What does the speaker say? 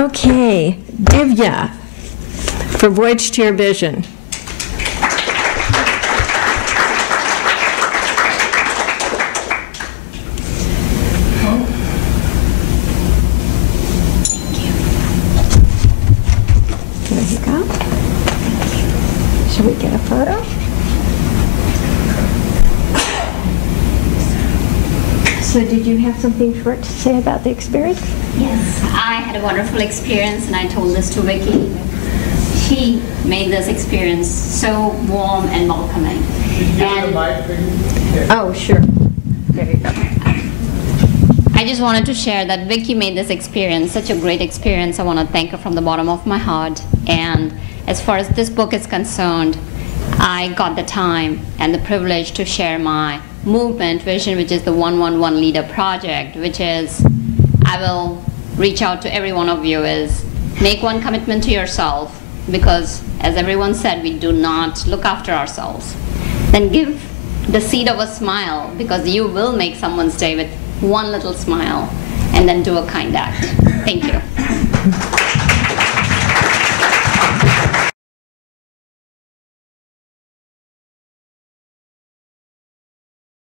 Okay, Divya, for Voyage to Your Vision. There you go. Should we get a photo? So did you have something short to say about the experience? Yes, I had a wonderful experience, and I told this to Vicki. She made this experience so warm and welcoming. Oh, sure. There you go. I just wanted to share that Vicki made this experience such a great experience. I want to thank her from the bottom of my heart. And as far as this book is concerned, I got the time and the privilege to share my movement vision, which is the 111 Leader Project, which is, I will reach out to every one of you, is make one commitment to yourself, because as everyone said, we do not look after ourselves. Then give the seed of a smile, because you will make someone's day with one little smile, and then do a kind act. Thank you.